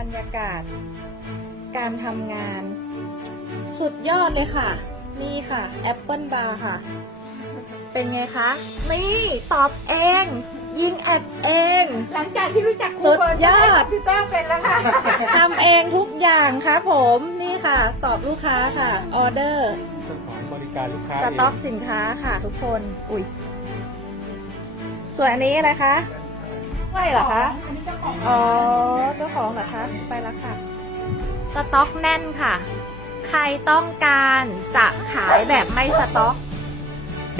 รรยากาศ การทำงาน สุดยอดเลยค่ะ นี่ค่ะแอปเปิลบาร์ค่ะ เป็นไงคะ นี่ตอบเอง ยิงแอดเอง หลังจากที่รู้จักครูสุดเบิร์นยอดคอมพิวเตอร์เป็นแล้วค่ะ ทำเองทุกอย่างครับผมนี่ค่ะ ตอบลูกค้าค่ะออเดอร์เจ้าของบริการลูกค้าสเองต็อกสินค้าค่ะทุกคน อุ้ยส่วนอันนี้อะไรคะไม่เหรอคะ อันนี้เจ้าของ อ๋อเจ้า ของเหรอคะ ไปแล้วค่ะ สต็อกแน่นค่ะ ใครต้องการจะขายแบบไม่สต็อก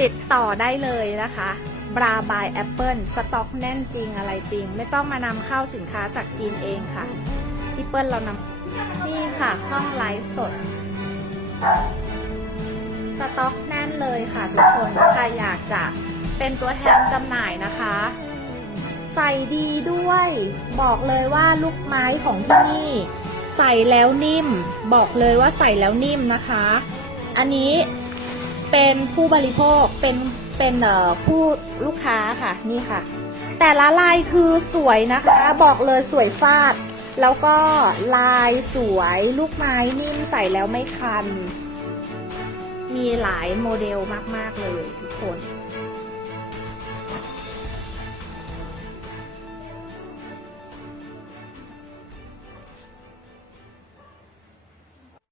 ติดต่อได้เลยนะคะบราบายแอปเปิลสต็อกแน่นจริงอะไรจริง ไม่ต้องมานำเข้าสินค้าจากจีนเองค่ะพี่เปิ้ลเรานำนี่ค่ะห้องไลฟ์สด สต็อกแน่นเลยค่ะทุกคนใครอยากจะเป็นตัวแทนจำหน่ายนะคะ ใส่ดีด้วย บอกเลยว่าลูกไม้ของที่นี่ ใส่แล้วนิ่ม บอกเลยว่าใส่แล้วนิ่มนะคะ อันนี้เป็นผู้บริโภคเป็นเป็นเอ่อผู้ลูกค้าค่ะนี่ค่ะ แต่ละลายคือสวยนะคะ บอกเลยสวยฟาด แล้วก็ลายสวยลูกไม้นิ่มใส่แล้วไม่คัน มีหลายโมเดลมาก ๆ เลยทุกคน